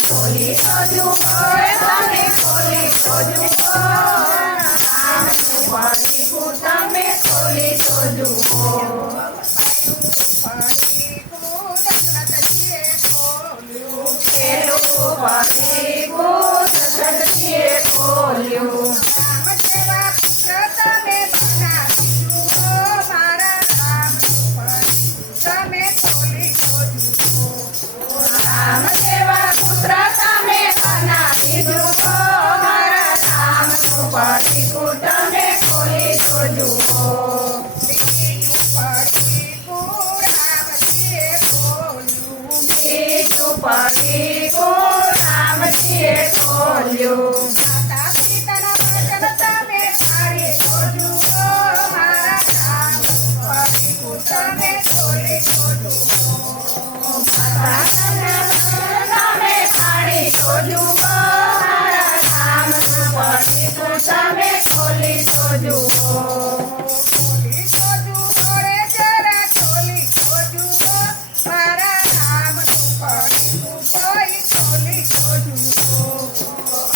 ખોલી તો જુઓ તમે ખોલી તો જુઓ રામનું પડીકું તમે ખોલી તો જુઓ પેલું પડીકું દશરથજીએ ખોલ્યું રામ જેવા પુત્ર તમે બનાવી જુઓ મારા રામનું પડીકું તમે ખોલી તો જુઓ બીજું પડીકું રામજીએ ખોલ્યું માતા પિતાના વચન તમે પાળી તો જુઓ મારા રામનું પડીકું તમે ખોલી તો જુઓ તમે પાળી તો જુઓ મારા રામનું પડીકું તમે ખોલી તો જુઓ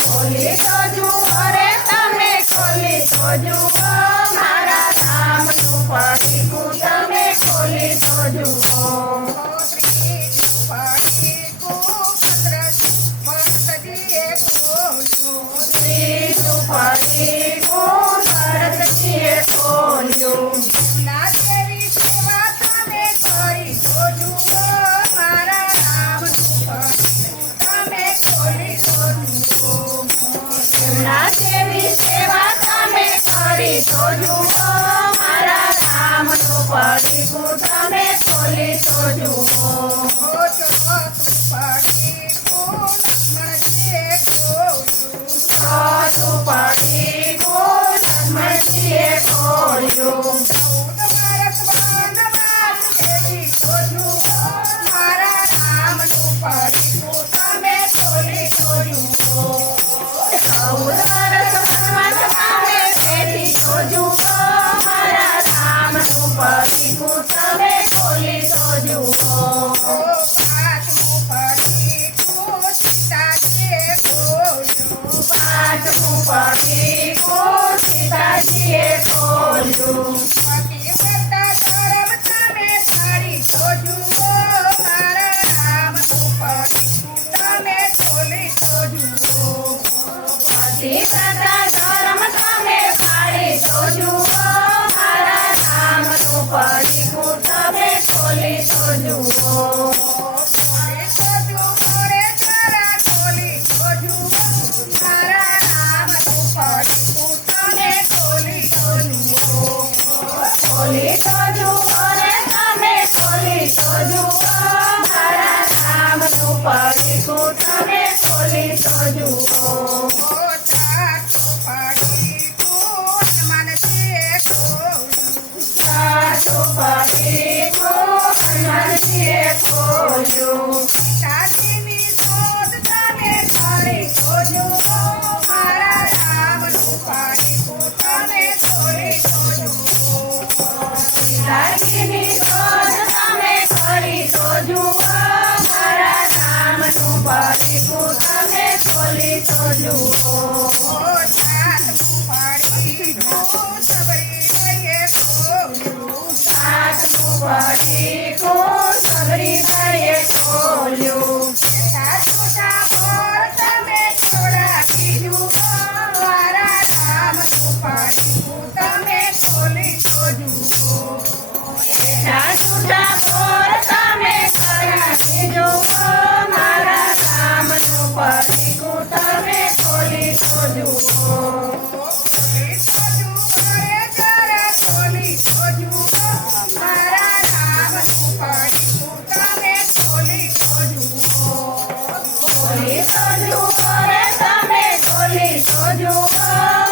ખોલી તો જુઓ રે તમે ખોલી તો જુઓ મારા રામનું પડીકું તમે ખોલી તો જુઓ ત્રીજું પડીકું ભરતજીએ ખોલ્યું એમના જેવી સેવા તમે કરી તો જુઓ મારા રામનું પડીકું તમે ખોલી તો જુઓ એમના જેવી સેવા તમે કરી તો જુઓ મારા રામનું પડીકું તમે ખોલી તો જુઓ ચોથું પડીકું લક્ષ્મણજીએ ખોલ્યું મારા રામનું પડીકું તમે ખોલી તો જુઓ 14 વર્ષ વનવાસમાં બેઠી તો જુઓ મારા રામનું પડીકું તમે ખોલી તો જુઓ પાંચમું પડીકું સીતાજીએ ખોલ્યું પતિવ્રતા ધર્મ તમે પાળી તો જુઓ મારા રામનું પડીકું તમે ખોલી તો જુઓ પતિવ્રતા ધર્મ તમે પાળી તો જુઓ મારા રામનું પડીકું તમે ખોલી તો જુઓ ખોલી તો જુઓ રે તમે ખોલી તો જુઓ મારા રામનું પડીકું તમે ખોલી તો જુઓ સાચું પડીકું હનુમાનજીએ ખોલ્યું સીતાજીની શોધ તમે કરી તો જુઓ મારા રામનું પડીકું તમે ખોલી તો જુઓ સીતાજીની શોધ તમે કરી તો જુઓ મારા રામનું પડીકું તમે ખોલી તો જુઓ સાતમું પડીકું સબરીબાઈએ ખોલ્યું છૂટા પર તમે છોડાવી જુઓ મારા રામનું પડીકું તમે ખોલી તો જુઓ છૂટા પર તમે કરાવી જુઓ મારા રામનું પડીકું તમે ખોલી તો જુઓ મારા રામનું પડીકું તમે ખોલી તો જુઓ ખોલી તો જુઓ રે તમે ખોલી તો જુઓ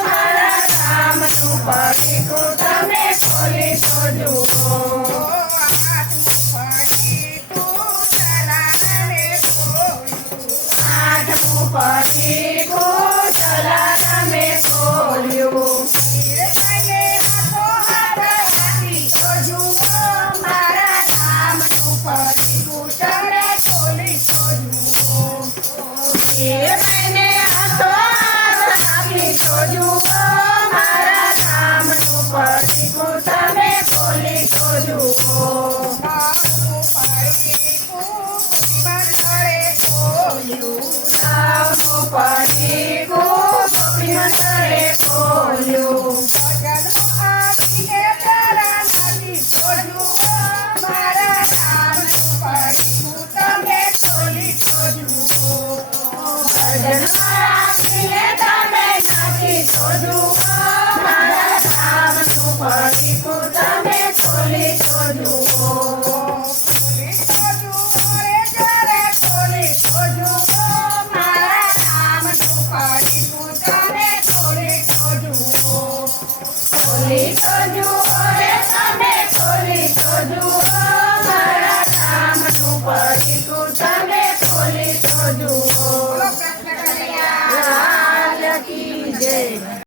મારા રામનું પડીકું તમે ખોલી તો જુઓ આઠમું પડીકું જલારામે ખોલ્યું મારા રામનું પડીકું તમે ખોલી તો જુઓ ખોલ્યું ભજન આપીને તારા નાથી તો જુઓ મારા રામનું પડીકું તમે ખોલી તો જુઓ ભજન આપીને તમે નાથી તો જુઓ મારા રામનું પડીકું તમે ખોલી તો જુઓ ખોલી તો જુઓ રે જરા ખોલી તો જુઓ મારા રામનું પડીકું તમે ખોલી તો જુઓ ખોલી તો જુઓ રે તમે ખોલી તો જુઓ મારા રામનું પડીકું તમે ખોલી તો જુઓ. લાલ કી જય.